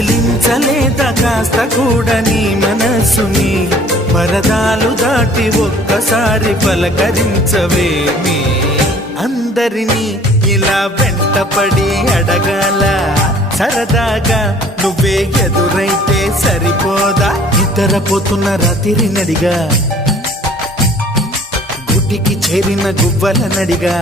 కదిలించలేద కాస్త కూడా నీ మనసుని పరదాలు దాటి ఒక్కసారి పలకరించవేమి అందరినీ ఇలా వెంటపడి అడగాల సరదాగా నువ్వే ఎదురైతే సరిపోదా నిద్రపోతున్న రాత్రి నడిగా గుటికి చేరిన గువ్వల నడిగా